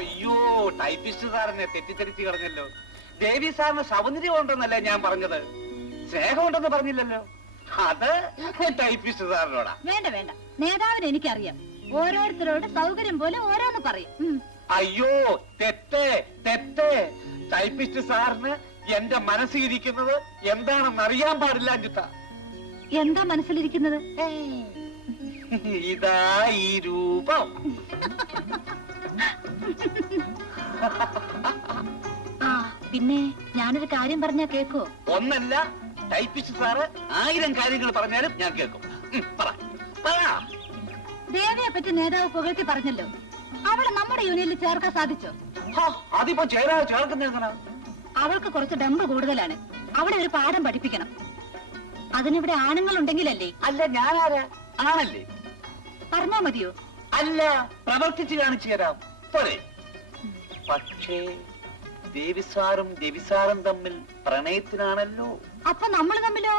അയ്യോ, ടൈപ്പിസ്റ്റ് സാറിനെ തെറ്റിദ്ധരിച്ചു കളഞ്ഞല്ലോ. ദേവി സാറിന് സൗന്ദര്യം ഉണ്ടെന്നല്ലേ ഞാൻ പറഞ്ഞത്, സ്നേഹമുണ്ടെന്ന് പറഞ്ഞില്ലല്ലോ. അത് ടൈപ്പിസ്റ്റ് സാറിനോടാ. വേണ്ട വേണ്ട, നേതാവിന് എനിക്കറിയാം. ഓരോരുത്തരോട് സൗകര്യം പോലെ ഓരോന്ന് പറയും. അയ്യോ, തെറ്റ് തെറ്റ്. ടൈപ്പിസ്റ്റ് സാറിന് എന്റെ മനസ്സിലിരിക്കുന്നത് എന്താണെന്ന് അറിയാൻ പാടില്ല അഞ്ജിത്ത. എന്താ മനസ്സിലിരിക്കുന്നത്? ഇതാ ഈ രൂപം. ആ പിന്നെ ഞാനൊരു കാര്യം പറഞ്ഞാ കേക്കോ? ഒന്നല്ല, ടൈപ്പിസ്റ്റ് സാറ് 1000 കാര്യങ്ങൾ പറഞ്ഞാലും ഞാൻ കേൾക്കും. പറ പറ. ദേവിയെ പറ്റി നേതാവ് പുകഴ്ത്തി പറഞ്ഞല്ലോ, അവളെ നമ്മുടെ യൂണിയനിൽ ചേർക്കാൻ സാധിച്ചോ? അതിപ്പോ ചേർക്കുന്ന അവൾക്ക് കുറച്ച് ഡമ്പ് കൂടുതലാണ്. അവളെ ഒരു പാഠം പഠിപ്പിക്കണം. അതിനിവിടെ ആണുങ്ങൾ ഉണ്ടെങ്കിലല്ലേ? അല്ല, ഞാനാരാ? ആണല്ലേ? പറഞ്ഞാ മതിയോ? അല്ല, പ്രവർത്തിച്ച് കാണിച്ചു തരാം പോരെ. പക്ഷേ ദേവിസാറും രവിസാറും തമ്മിൽ പ്രണയത്തിനാണല്ലോ. അപ്പൊ നമ്മൾ തമ്മിലോ?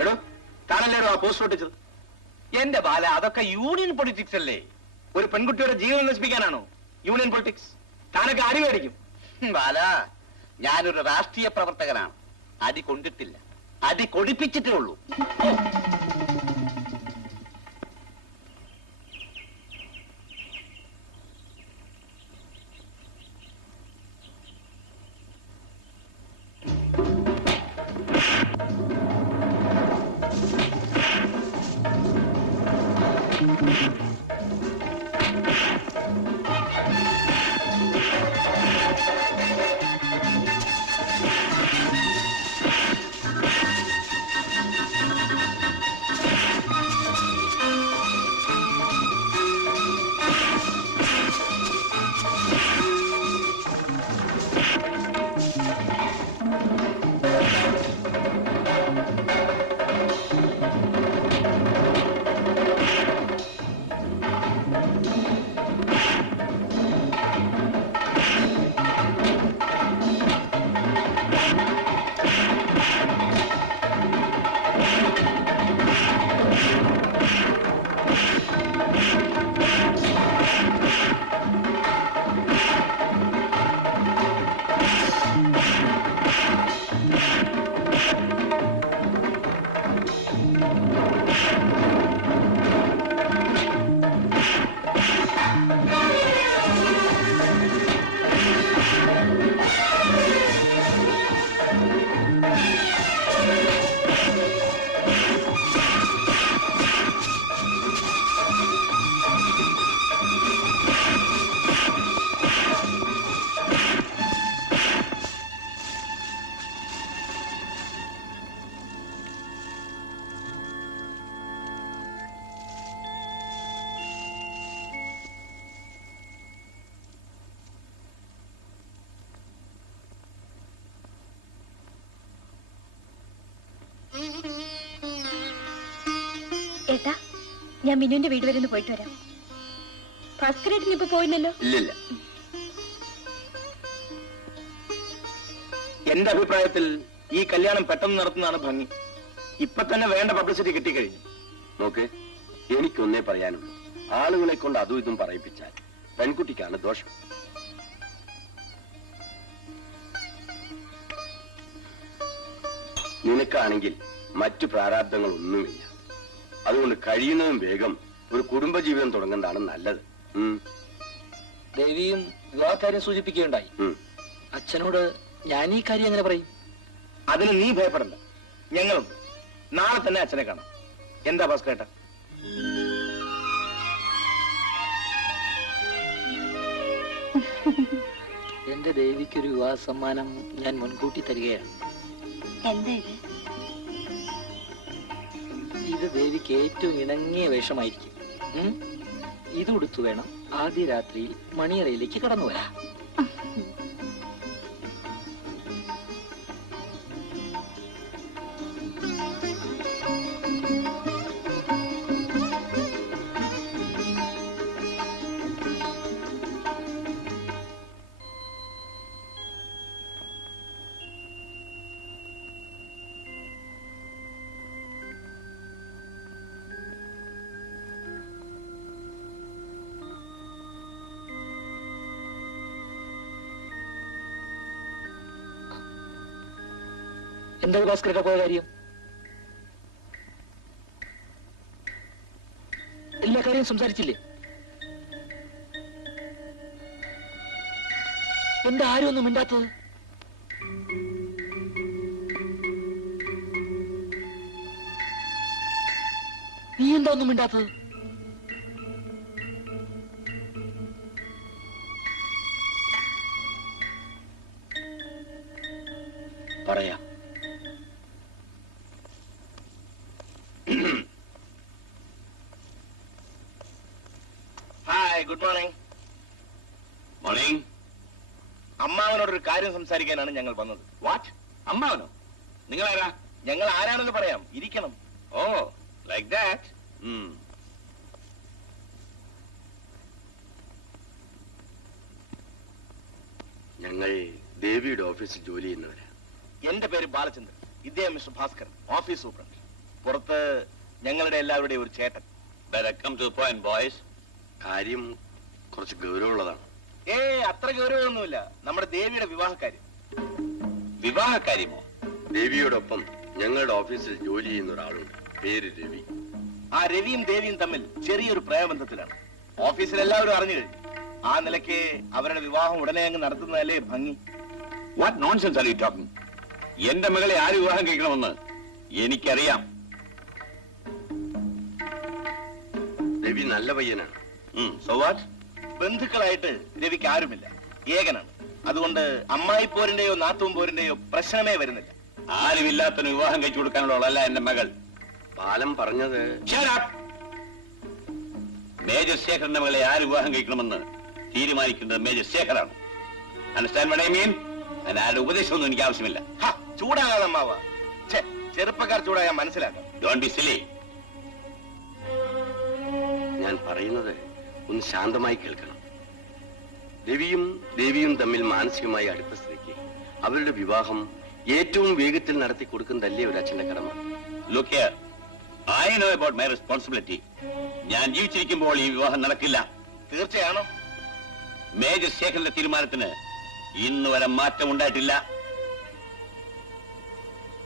എടോ, താനല്ലേടോ ആ പോസ്റ്റ് ഒട്ടിച്ചത്? എന്റെ ബാല, അതൊക്കെ യൂണിയൻ പൊളിറ്റിക്സ് അല്ലേ. ഒരു പെൺകുട്ടിയുടെ ജീവൻ നശിപ്പിക്കാനാണോ യൂണിയൻ പൊളിറ്റിക്സ്? താനൊക്കെ അടി മേടിക്കും. ബാല, ഞാനൊരു രാഷ്ട്രീയ പ്രവർത്തകനാണ്. അടി കൊണ്ടിട്ടില്ല, അടി കൊടിപ്പിച്ചിട്ടേ ഉള്ളൂ. ഏട്ടാ, ഞാൻ മിന്നുവിന്റെ വീട് വരെ ഒന്ന് പോയിട്ട് വരാം. ഭാസ്കരേട്ടന് ഇപ്പൊ പോയില്ലല്ലോ? ഇല്ലില്ല. എന്റെ അഭിപ്രായത്തിൽ ഈ കല്യാണം പെട്ടെന്ന് നടത്തുന്നതാണ് ഭംഗി. ഇപ്പൊ തന്നെ വേണ്ട പബ്ലിസിറ്റി കിട്ടിക്കഴിഞ്ഞു. നോക്ക്, എനിക്കൊന്നേ പറയാനുള്ളൂ. ആളുകളെ കൊണ്ട് അതും ഇതും പറയിപ്പിച്ചാൽ പെൺകുട്ടിക്കാണ് ദോഷം. നിനക്കാണെങ്കിൽ മറ്റു പ്രാരാബ്ദങ്ങളൊന്നുമില്ല. അതുകൊണ്ട് കഴിയുന്നതും വേഗം ഒരു കുടുംബജീവിതം തുടങ്ങുന്നതാണ് നല്ലത്. ദേവിയും വിവാഹകാര്യം സൂചിപ്പിക്കുകയുണ്ടായി. അച്ഛനോട് ഞാൻ ഈ കാര്യം എങ്ങനെ പറയും? അതിന് നീ ഭയപ്പെടണ്ട, ഞങ്ങളുണ്ട്. നാളെ തന്നെ അച്ഛനെ കാണാം. എന്താ ഭാസ്കരേട്ടാ? എന്റെ ദേവിക്കൊരു വിവാഹ സമ്മാനം ഞാൻ മുൻകൂട്ടി തരികയാണ്. എന്താ ഇത്? ഇത് ദേവിക്ക് ഏറ്റവും ഇണങ്ങിയ വേഷമായിരിക്കും. ഇതുടുത്തു വേണം ആദ്യ രാത്രിയിൽ മണിയറയിലേക്ക് കടന്നു വരാം. എന്താ ഭാസ്കരൊക്കെ പോയ കാര്യം? എല്ലാ കാര്യവും സംസാരിച്ചില്ലേ? എന്താ ആരും ഒന്നും മിണ്ടാത്തത്? നീ എന്താ ഒന്നും മിണ്ടാത്തത്? പറയാം. Hi, good morning. മോർണിംഗ്. അമ്മാവനോടൊരു കാര്യം സംസാരിക്കാനാണ് ഞങ്ങൾ വന്നത്. വാട്ട്? അമ്മാവനോ? നിങ്ങളാരാ? ഞങ്ങൾ ആരാണെന്ന് പറയാം, ഇരിക്കണം. ഓ, ലൈക്ക് ദാറ്റ്. ഞങ്ങൾ ദേവിയുടെ ഓഫീസിൽ ജോലി ചെയ്യുന്നവരാ. എന്റെ പേര് ബാലചന്ദ്രൻ, ഇദ്ദേഹം മിസ്റ്റർ ഭാസ്കർ, ഓഫീസ് സൂപ്രണ്ട്. പുറത്ത് ഞങ്ങളുടെ എല്ലാവരുടെയും ഒരു ചേട്ടൻ. കാര്യം കുറച്ച് ഗൗരവമുള്ളതാണ്. അത്ര ഗൗരവമൊന്നുമില്ല. നമ്മുടെ ദേവിയുടെ വിവാഹക്കാര്യം. വിവാഹകാര്യമോ? ദേവിയോടൊപ്പം ഞങ്ങളുടെ ഓഫീസിൽ ജോലി ചെയ്യുന്ന ഒരാളുണ്ട്, പേര് രവി. ആ രവിയും ദേവിയും തമ്മിൽ ചെറിയൊരു പ്രേമബന്ധത്തിലാണ്. ഓഫീസിൽ എല്ലാവരും അറിഞ്ഞു കഴിഞ്ഞു. ആ നിലയ്ക്ക് അവരുടെ വിവാഹം ഉടനെ അങ്ങ് നടത്തുന്നതല്ലേ ഭംഗി. What nonsense are you talking? എന്റെ മകളെ ആര് വിവാഹം കഴിക്കണമെന്ന് എനിക്കറിയാം. രവി നല്ല പയ്യനാണ്. So what? ബന്ധുക്കളായിട്ട് രവിക്ക് ആരുമില്ല, ഏകനാണ്. അതുകൊണ്ട് അമ്മായി പോരിന്റെയോ നാത്തൂൻ പോരിന്റെയോ പ്രശ്നമേ വരുന്നില്ല. ആരുമില്ലാത്തതിന് വിവാഹം കഴിച്ചു കൊടുക്കാനുള്ളതല്ല എന്റെ മകൾ. ബാലൻ പറഞ്ഞത് മേജർ ശേഖരന്റെ മകളെ ആര് വിവാഹം കഴിക്കണമെന്ന് തീരുമാനിക്കുന്നത് മേജർ ശേഖറാണ്. Understand what I mean? ആരുടെ ഉപദേശമൊന്നും എനിക്ക് ആവശ്യമില്ല. ചൂടാകാതെ അമ്മാവ. ചെറുപ്പക്കാർ ചൂടാകാൻ മനസ്സിലാക്കാം. Don't be silly. ഞാൻ പറയുന്നത് ഒന്ന് ശാന്തമായി കേൾക്കണം. രവിയും ദേവിയും തമ്മിൽ മാനസികമായി അടുത്ത സ്ഥിതിക്ക് അവരുടെ വിവാഹം ഏറ്റവും വേഗത്തിൽ നടത്തി കൊടുക്കുന്നതല്ലേ ഒരു അച്ഛന്റെ കടമ. Look here, I know about my responsibility. ഞാൻ ജീവിച്ചിരിക്കുമ്പോൾ ഈ വിവാഹം നടക്കില്ല. തീർച്ചയാണോ? മേജർ ശേഖരന്റെ തീരുമാനത്തിന് ഇന്ന് വരെ മാറ്റം ഉണ്ടായിട്ടില്ല.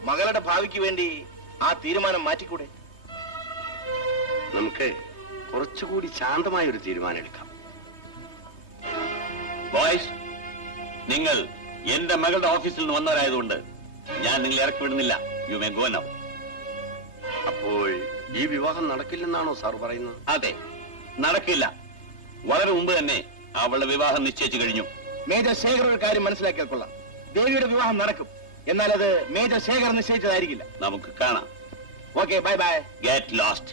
മകളുടെ ഭാവിക്ക് വേണ്ടി ആ തീരുമാനം മാറ്റിക്കൂടെ? നമുക്ക് കുറച്ചുകൂടി ശാന്തമായ ഒരു തീരുമാനം എടുക്കാം. ബോയ്സ്, നിങ്ങൾ എന്റെ മകളുടെ ഓഫീസിൽ നിന്ന് വന്നവരായതുകൊണ്ട് ഞാൻ നിങ്ങളെ ഇറക്കി വിടുന്നില്ല. You may go now. അപ്പോൾ ഈ വിവാഹം നടക്കില്ലെന്നാണോ സാർ പറയുന്നത്? അതെ, നടക്കില്ല. വളരെ മുമ്പ് തന്നെ അവളുടെ വിവാഹം നിശ്ചയിച്ചു കഴിഞ്ഞു. മേജർ ശേഖർ ഒരു കാര്യം മനസ്സിലാക്കിയാൽ കൊള്ളാം. ദേവിയുടെ വിവാഹം നടക്കും, എന്നാൽ അത് മേജർ ശേഖർ നിശ്ചയിച്ചതായിരിക്കില്ല. നമുക്ക് കാണാം. Okay, bye bye. Get lost.